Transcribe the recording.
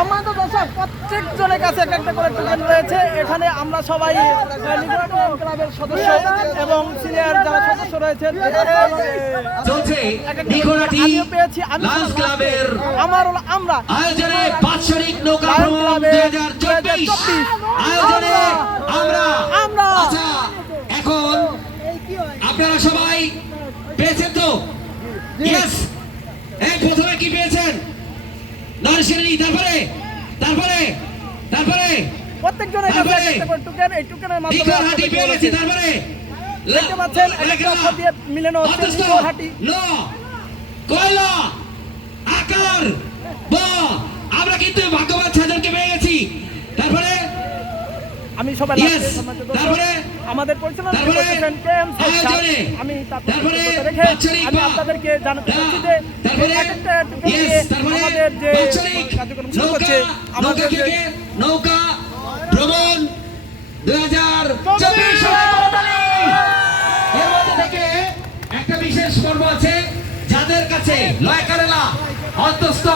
সম্মানিত দর্শক, প্রত্যেকজনের কাছে এক একটা করে টোকেন রয়েছে। এখানে আমরা সবাই ক্লাবের সদস্য এবং সিনিয়র যারা সদস্য রয়েছেন চলছে আমিও পেয়েছি। আমরা আয়োজনে বাৎসরিক নৌকা ভ্রমণ 2024 আয়োজনে আমরা আচ্ছা, এখন আপনারা সবাই পেয়েছেন তো? ইয়েস। এই প্রথমে কি পেয়েছেন? নরসিংদী, তারপরে প্রত্যেকজনের কাছে একটা করে টোকেন। এই টোকেনের মাধ্যমে হাটি পেয়েছি, তারপরে দেখতে পাচ্ছেন একটা অক্ষর দিয়ে মিলানো হচ্ছে হাটি। কয়লা আকার আমরা কিন্তু ভাগ্যবান ছয়জনকে পেয়ে গেছি। তারপরে আমি সবাই তারপরে আমাদের পরিচালনা করতেছেন কেএম স্যার। আমি তারপরে রেখে আমি আপনাদেরকে জানাতে চাচ্ছি যে একটা টোকেন দিয়ে আমাদের যে কার্যক্রম শুরু হচ্ছে, আমাদের নৌকা ভ্রমণ 2024 এর মধ্যে থেকে একটা বিশেষ পর্ব আছে যাদের কাছে লয় কারেলা অন্তস্থ